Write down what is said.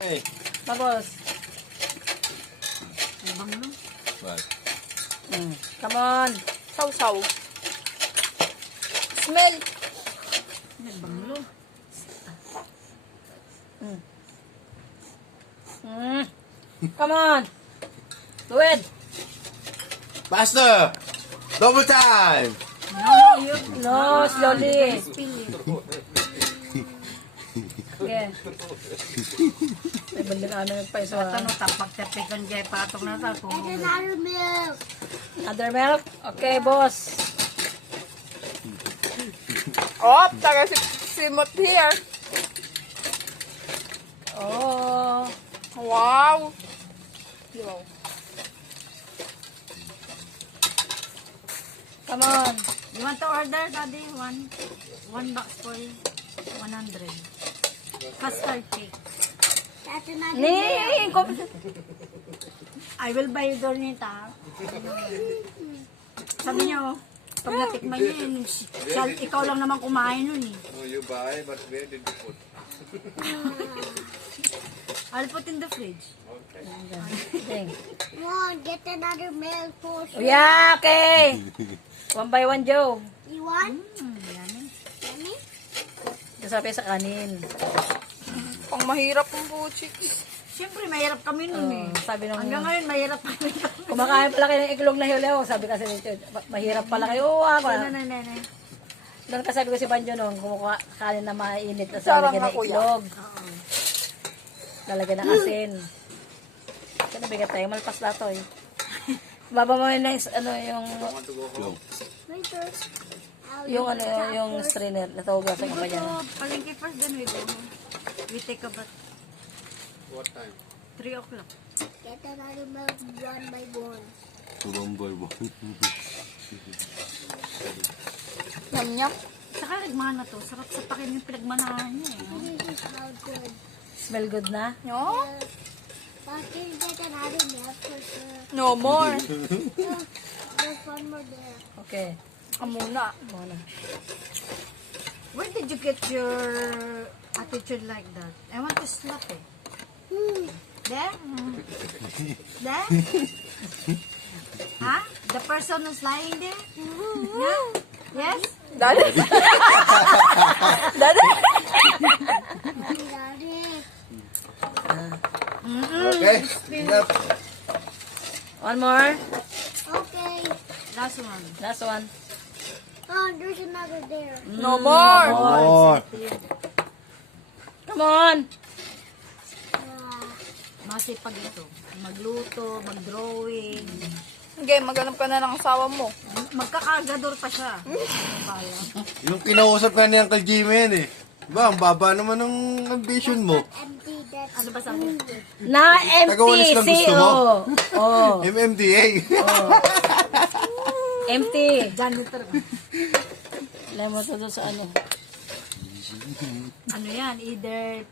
Hey. Tapos. Ibang no? What? Come on. Saw-saw. Smell. Ibang no? Come on. Do it. Faster! Double time! No, you. No, slowly. Spill it. Okay. May balik ano nagpaiso. Tanong tapak tepikan jay patok na ta kung Another milk. Another milk? Okay, boss. Oh, taga simot here. Oh. Wow. Wow. Come on. you want to order, Daddy? One box for 100. Custard cake. That's another Nee, I will buy your nita. Sabi niyo, pag natikman niya yun, ikaw lang naman kumain nun eh. No, you buy, but where did you put? I'll put in the fridge. Okay. Come on, get another milk for Oh, yeah, okay. One by one, Joe. You want? Yan eh. Yummy? Sabi sa kanin. Pang mahirap ang buchik. Siyempre, mahirap kami nun eh. Sabi nung Hanggang ngayon, mahirap kami. kumakain pala kayo ng iklog na hilaw. Sabi kasi nito, mahirap pala kayo. Oo, ako. Nene. Doon kasabi ko si Banjo nung kumukuha kanin na mainit na Sarang lalagyan na, ng kuya. iklog. Oo. Lalagyan ng asin. Kaya nabigat tayo. Malpas na to eh. Baba mo yun na ano, yung Want to go home? Later. yung ano, yung strainer na tawag sa We go kanya. to Palengke first, then we go home. We take a bath. What time? 3 o'clock. Get another milk one by one. One by one. Yum-yum. Saka nagmana to. Sarap sa pakin yung pinagmanahan niya eh. This is how good. Smell good na? No? But can get another milk for sure. No more. There's one more there. Okay. Muna. Muna. Where did you get your attitude like that? I want to slap eh. There? There? Huh? The person who's lying there? Yeah? Yes? Daddy. Daddy. Daddy. Okay, enough. One more. Okay. Last one. Last one. Oh, there's another there. No more. More. Come on. Masipag ito. Magluto, mag-drawing. Okay, maghanap ka na ng asawa mo. Magkakagador pa siya. Kaya. Yung kinausap ka niya Uncle Jimmy yan eh. Diba, ang baba naman ng ambition mo. Empty that. Ano ba sabi? Na Tagawalis empty. lang gusto mo? Oh. MMDA. Empty. Janitor. Alam mo to doon sa ano. Ano yan? Either